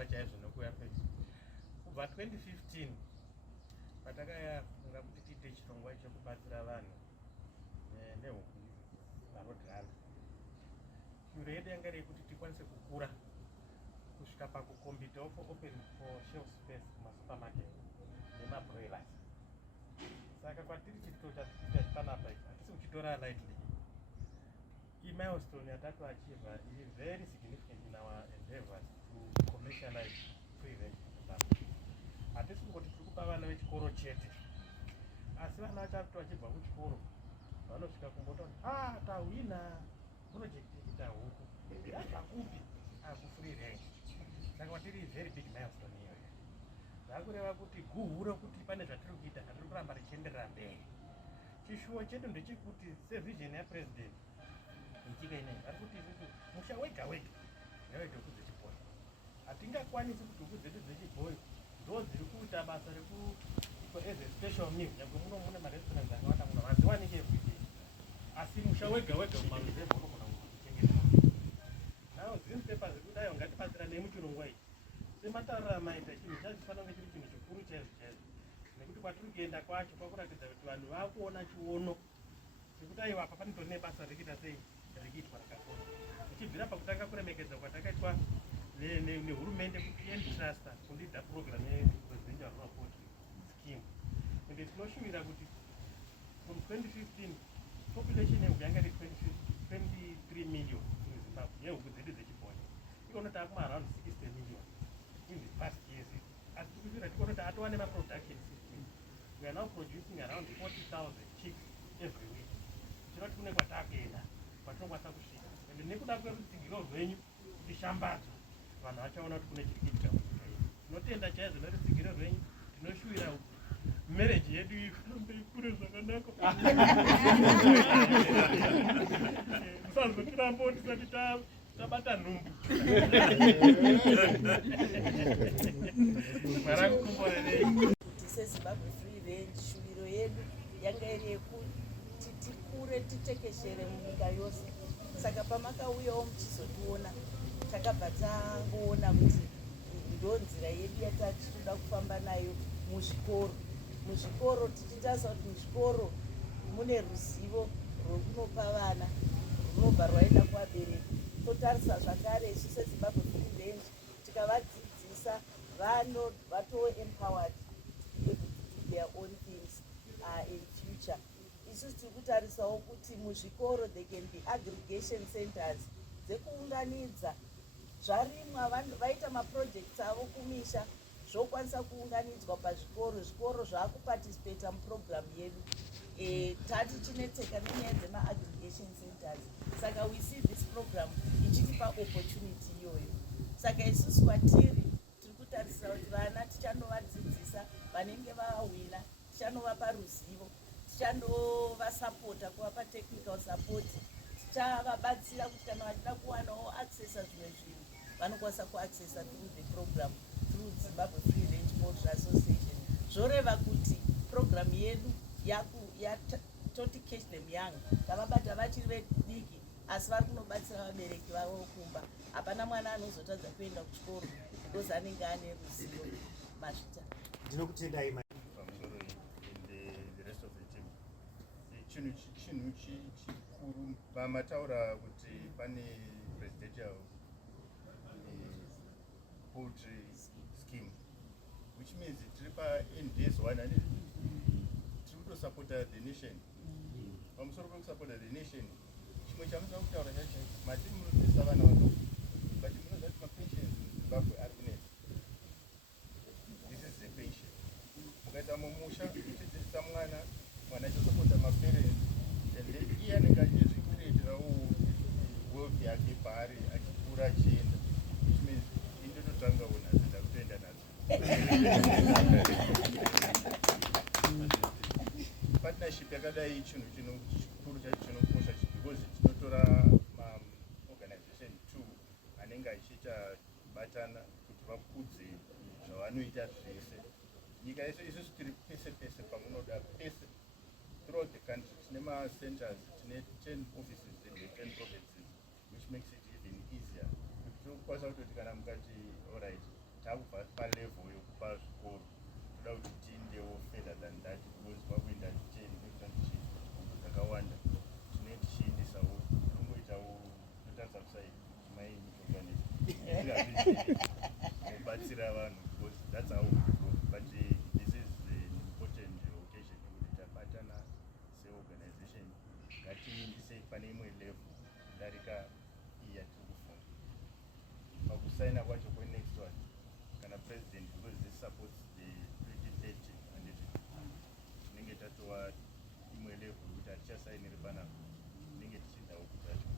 kutaura chaizvo nokuya pedyo. Kubva 2015 patakaya kuti tiite chirongwa chekubatsira vanhu nehuku varodhara. Shuro yedu yanga iri kuti tikwanise kukura kusvika pakukombitawo open for shelf space mumasupermarket nemabroilers. Saka kwatiri chito chapanapa hatisi kuchitora lightly. Milestone yatatoachievha is very significant in our endeavors to commercialize free range Zimbabwe. Hatisi kungoti tiri kupa vana vechikoro chete, asi vana vacho vachibva kuchikoro vanosvika kumboti tahwina project yekuita huku yazvakupi free range. Saka kwatiri very big milestone iyoyo. Zvakureva kuti guhuro kuti pane zvatiri kuita hatiri kuramba richienderera mberi. Chishuwo chedu ndechekuti sevision yapresident ichika inei ari kuti isusu musha wega wega newedu huku dzechibhoyi hatingakwanisi kuti huku dzedu dzechibhoyi ndo dziri kuita basa as a special meal. Nyangwe muno mune marestaurants akawanda muno hadziwaniki everyday, asi musha wega wega mumaruzevha unogona kuchengeta. Now Zimpapers kudai ngatibatsirane muchirongwa ichi. Sematauriro amaita chinhu chachifanira kunge chiri chinhu chikuru chaizvo chaizvo, nekuti kwatiri kuenda kwacho kwakuratidza kuti vanhu vakuona chiono sekuti aiwa apa panotori nebasa rikuita sei rikiitwa rakakura. Tichibvira pakutanga kuremekedza kwatakaitwa nehurumende kuti entrasta kundidza program yereZimbabwe poultry scheme. Ende tinoshuvira kuti from 2015 population yehuku yanga iri 23 million in Zimbabwe yehuku dzedu dzechibhoyi. Ikono taakuma around 60 million in the past years. Asi tikuzvira tikono taatova nemaproduction system. We are now producing around 40,000 chicks every week. Chinoti kune kwataakuenda kwatinokwanisa kusvika. Ende nekuda kwerutsigiro rwenyu kuti shambadzo vanhu vachaona kuti kune chiri kuitika munyika yedu. Tinotenda chaizvo nerutsigiro rwenyu. Tinoshuvira marriage yedu irambe ikure zvakanaka. Musazotirambawo tisati tabata nhumbu. Marakukomborerei. SeZimbabwe free range shuviro yedu yanga iri yekuti tikure titekeshere munyika yose. Saka pamakauyawo muchizotiona takabva tangoona kuti ndo nzira yedu yatachitoda kufamba nayo muzvikoro. Muzvikoro tichitarisa kuti muzvikoro mune ruzivo rwekunopa vana runobva rwaenda kuvabereki. Totarisa zvakare isu seZimbabwe free range tikavadzidzisa vatoo empowered to do their own things in future. Isusu tiri kutarisawo kuti muzvikoro there can be aggregation centers dzekuunganidza zvarimwa vaita maprojects avo kumisha zvokwanisa kuunganidzwa pazvikoro. Zvikoro zvaakuparticipata muprogram yedu. Tati chinetseka nenyaya dzema-aggregation centers. Saka we see this program ichitipa opportunity iyoyo. Saka isusu kwatiri tiri kutarisira kuti vana tichanovadzidzisa, vanenge vahwina tichanovapa ruzivo, tichanovasapota kuvapa technical support, tichavabatsira kuti kana vachida kuwanawo accessa zvimwe zvinhu vanokwanisa kuaccessa through the program through Zimbabwe Free Range Poultry Association. Zvoreva kuti program yedu toti catch them young, tavabata vachiri vediki asi vari kunobatsira vabereki vavo kumba. Hapana mwana anozotadza kuenda kuchikoro because anenge ane ruzivo. Mazvita ndinokutendai pamusoro the rest of the team. Chinhu chikuru vamataura kuti pane presidential poultry scheme, which means tiri paNDS1 tiri kutosupporta the nation. Pamusoro pekusupporta the nation, chimwe chamunoda kutaura chacho matiri munobvisa vana vano but munoziva kuti mapensions muZimbabwe ari kunetsa. This is the pension. Mukaita mumusha uchidzidzisa mwana achasupporta maparents, and then iye anenge achizvicreatirawo wealth yake paari achikura achienda, which means indototanga unadzo ndakutoenda nadzo. Partnership yakadai chinhu chikuru chacho chinokosha because tinotora organization two anenge achiita kubatana kuti vakudze zvavanoita zvese. Nyika yese isusu tiri pese pese pamunoda pese throughout the country. Tine macenters, tine 10 offices in the 10 provinces, which makes it even easier. Tokwanisa kutoti kana mukati alright takubva palevel yekupa zvikoro toda kuti tiindewo further than that because pakuenda dzakawanda tinenge tichiendesawo tongoitawo totarisa kusai mai mitoka kubatsira vanhu because that's how we grow. But this is an important occasion kuti tabatana seorganization ngatiindise pane imwe level kudarika iyi yatiri kufunda pakusaina kwacho kwenext one kana president because this supports the 2030 and tinenge tatova imwe level kuti hatichasainiri panapa tinenge tichidawo kutacho